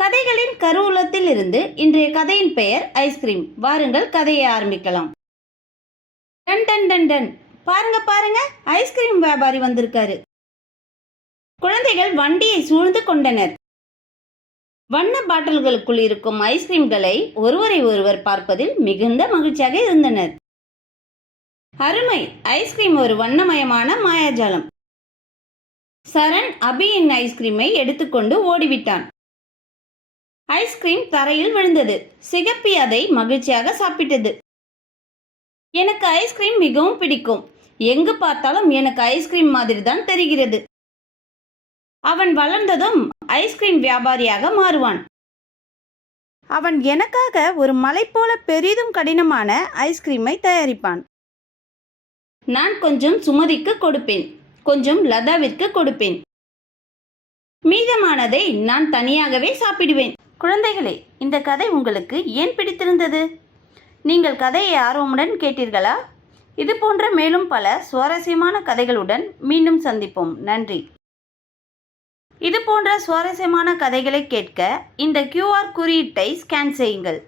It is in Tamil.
கதைகளின் கருவூலத்தில் இருந்து இன்றைய கதையின் பெயர் ஐஸ்கிரீம். வாருங்கள் கதையை ஆரம்பிக்கலாம். Done done done done. பாருங்க பாருங்க, ஐஸ்கிரீம் வியாபாரி வந்திருக்காரு. குழந்தைகள் வண்டியை சூழ்ந்து கொண்டனர். வண்ண பாட்டில்களுக்குள் இருக்கும் ஐஸ்கிரீம்களை ஒருவரை ஒருவர் பார்ப்பதில் மிகுந்த மகிழ்ச்சியாக இருந்தனர். அருமை! ஐஸ்கிரீம் ஒரு வண்ணமயமான மாயாஜாலம். சரண் அபியின் ஐஸ்கிரீமை எடுத்துக்கொண்டு ஓடிவிட்டான். ஐஸ்கிரீம் தரையில் விழுந்தது. சிகப்பி அதை மகிழ்ச்சியாக சாப்பிட்டது. எனக்கு ஐஸ்கிரீம் மிகவும் பிடிக்கும். எங்கு பார்த்தாலும் எனக்கு ஐஸ்கிரீம் மாதிரி தான் தெரிகிறது. அவன் வளர்ந்ததும் ஐஸ்கிரீம் வியாபாரியாக மாறுவான். அவன் எனக்காக ஒரு மலை போல பெரிதும் கடினமான ஐஸ்கிரீமை தயாரிப்பான். நான் கொஞ்சம் சுமதிக்கு கொடுப்பேன், கொஞ்சம் லதாவிற்கு கொடுப்பேன். மீதமானதை நான் தனியாகவே சாப்பிடுவேன். குழந்தைகளே, இந்த கதை உங்களுக்கு ஏன் பிடித்திருந்தது? நீங்கள் கதையை ஆர்வமுடன் கேட்டீர்களா? இது போன்ற மேலும் பல சுவாரஸ்யமான கதைகளுடன் மீண்டும் சந்திப்போம். நன்றி. இது போன்ற சுவாரஸ்யமான கதைகளை கேட்க இந்த QR குறியீட்டை ஸ்கேன் செய்யுங்கள்.